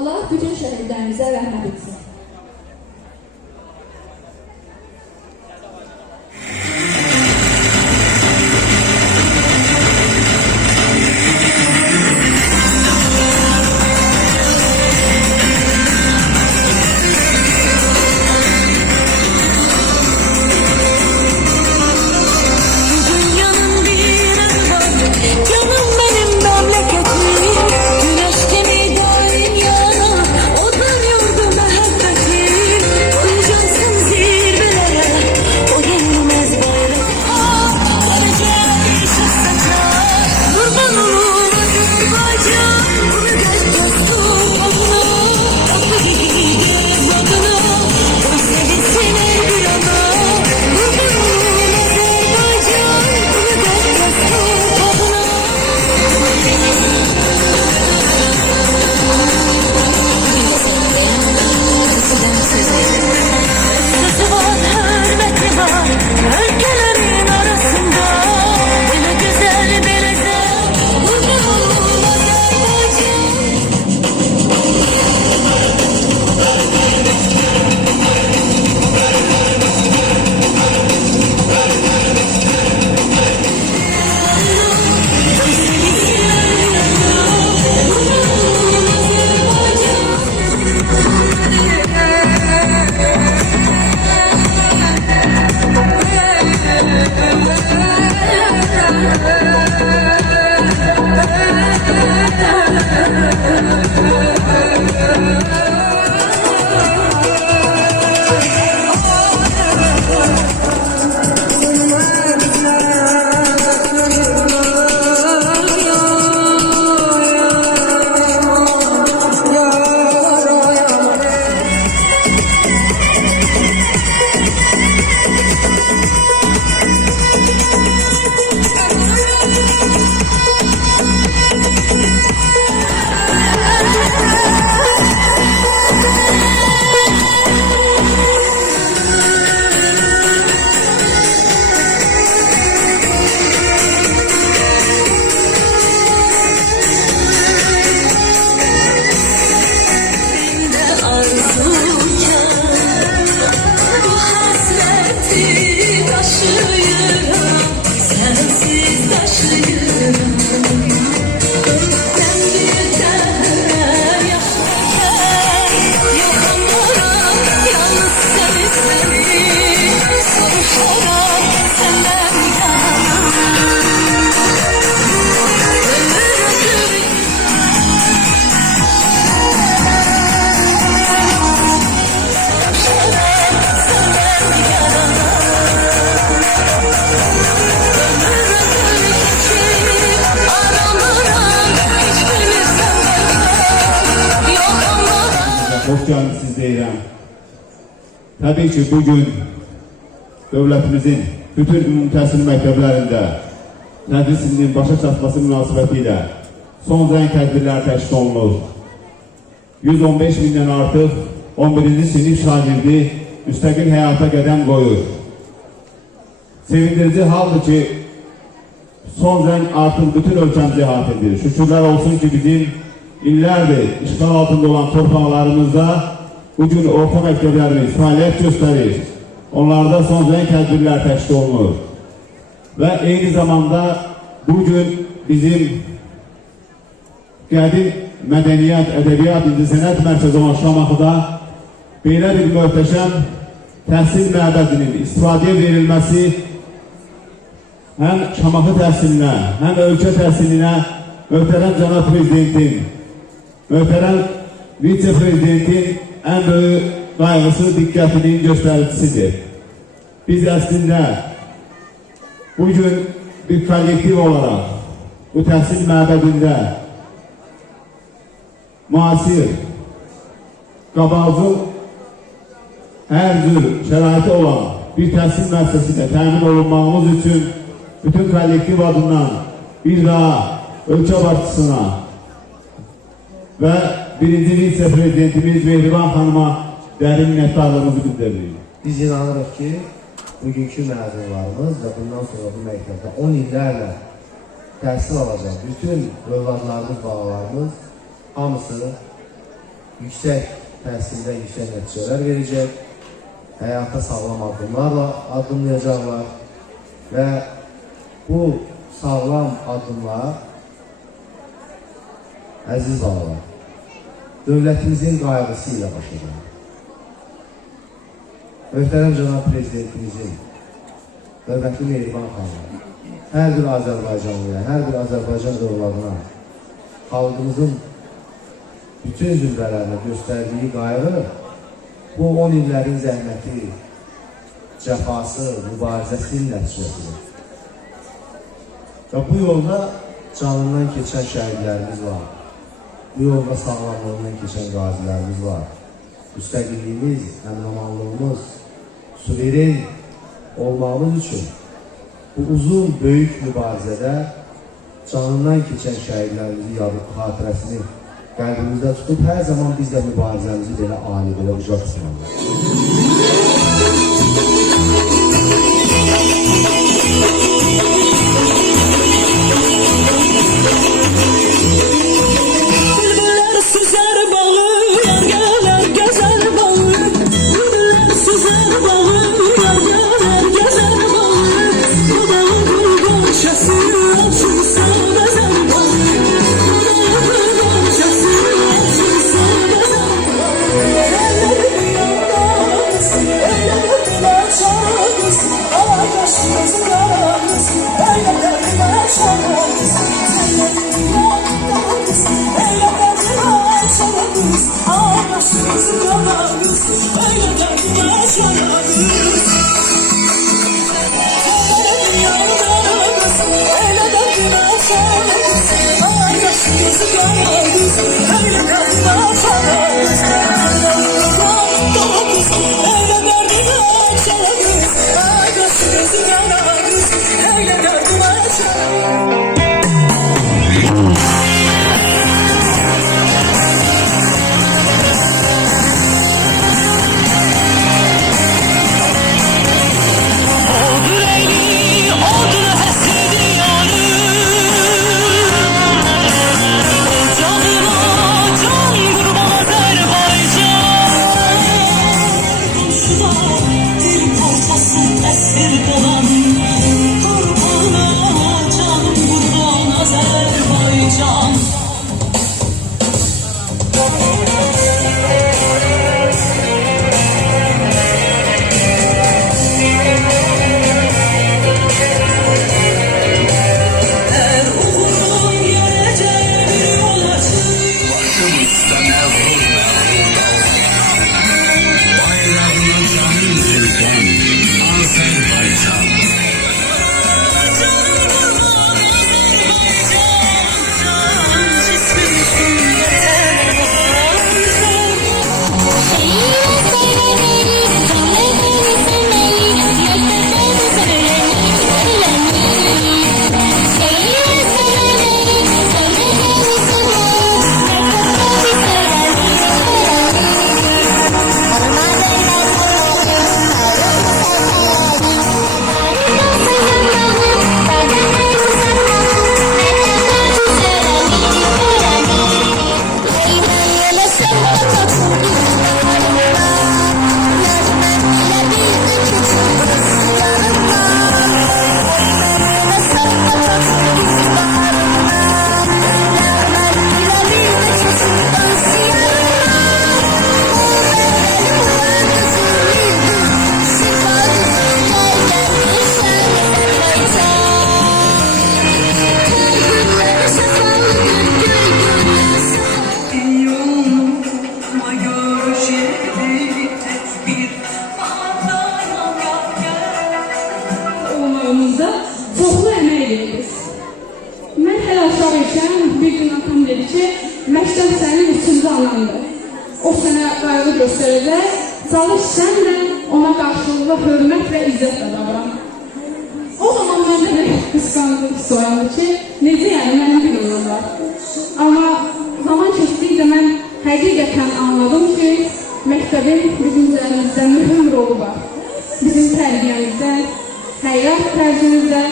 Allah bütün şəhidlərimizə rəhmət etsin. Hoş geldiniz deyirəm. Təbii ki, bugün dövlətimizin bütün ümumi təhsil məktəblərində tədris ilinin başa çatması münasibəti ilə son zəng tədbirləri təşkil olunur. 115 mindən artıq 11-ci sinif şagirdi müstəqil həyata qədəm qoyur. Sevindirici haldır ki, son zəng artıq bütün ölkəmizi əhatə edir. Şükürlər olsun ki, bizim illərdir işğal altında olan torpaqlarımızda bugün orta məktəblərimiz fəaliyyət göstərir. Onlarda son zəng tədbirlər təşkil olunur. Və eyni zamanda bugün bizim qədim mədəniyyət, ədəbiyyat, incəsənət mərkəzi olan Şamaxıda belə bir möhtəşəm təhsil məbədinin istifadəyə verilməsi həm Şamaxı təhsilinə, həm ölkə təhsilinə möhtərəm cənab prezidentin, möhtərəm vitse-prezidentin ən böyük qayğısı, diqqətinin göstəricisidir. Biz əslində bugün bir kollektiv olaraq bu təhsil məbədində müasir, qabaqcıl hər cür şəraiti olan bir təhsil müəssisəsində təmin olunmağımız üçün bütün kollektiv adından bir daha ölkə başçısına və birinci vitse-prezidentimiz Mehriban xanıma dərin minnətdarlığımızı bildiririk. Biz inanırıq ki, bugünkü məzunlarımız və bundan sonra bu məktəbdə 10 illərlə təhsil alacaq bütün övladlarımız, bağlarımız hamısı yüksək təhsildə yüksək nəticələr verəcək, həyata sağlam addımlarla addımlayacaqlar və bu sağlam addımlar, əziz balalar, dövlətimizin qayğısı ilə başlayacaq. Möhtərəm cənab prezidentimizin, hörmətli Mehriban xanım, hər bir Azərbaycanlıya, hər bir Azərbaycan dövladına, xalqımızın bütün zümrələrinə göstərdiyi qayğı bu 10 illərin zəhməti, cəfası, mübarizəsinin nəticəsidir. Və bu yolda canından keçən şəhidlərimiz var, bu yolda sağlamlığından keçən qazilərimiz var. Müstəqilliyimiz, əmin-amanlığımız, suveren olmağımız üçün bu uzun, böyük mübarizədə canından keçən şəhidlərimizin xatirəsini qəlbimizdə tutub, hər zaman biz də mübarizəmizi belə ani, belə ucaq tutmalıyıq. çoxlu əmək edirik. Mən hələ aşağı ikən bir gün atam dedi ki, məktəb sənin 3-cü anlamdır. O sənə qayğı göstərəcək, çalış sən də ona qarşılıqlı hörmət və izzətlə davran. O zaman məndə bir qısqanclıq hissi oyandı ki, necə yəni mənim bir yolum var. Amma zaman keçdikcə mən həqiqətən anladım ki, məktəbin bizim üzərimizdə mühüm rolu var. Bizim tərbiyəmizdə, həyat tərzimizdə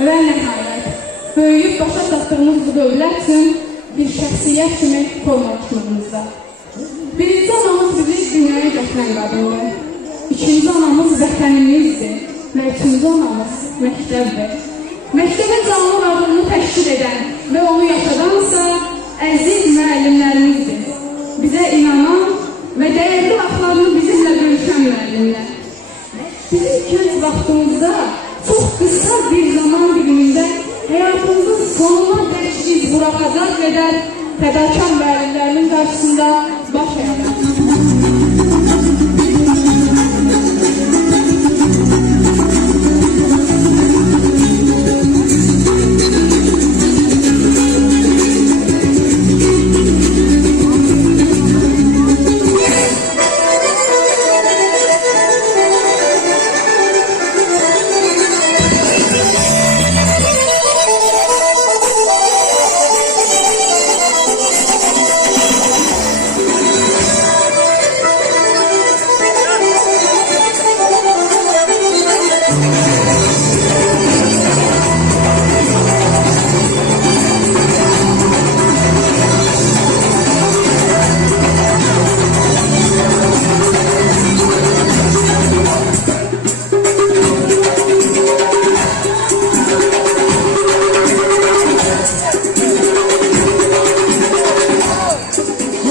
və nəhayət, böyüyüb başa çatdığımız bu dövlət üçün bir şəxsiyyət kimi formalaşmamızda. Birinci anamız bizi dünyaya gətirən qadındır. İkinci anamız vətənimizdir və üçüncü anamız məktəbdir. Məktəbin canlı varlığını təşkil edən və onu yaşadansa əziz müəllimlərimizdir. Bizə inanan və dəyərli vaxtlarını bizimlə bölüşən müəllimlər. Bizim gənc vaxtımızda çox qısa bir zaman dilimində həyatımızın sonuna dək iz buraxacaq qədər fədakar müəllimlərinin qarşısında baş əydik.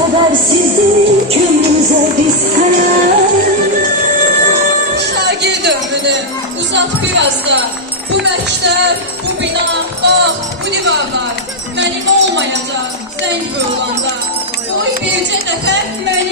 Habersizlik ömrümüze biz karar. Şagird ömrünü uzat biraz da. Bu məktəb, bu bina, bax, bu divarlar mənim olmayacaq zəng vurulanda. Qoy bircə dəfə məni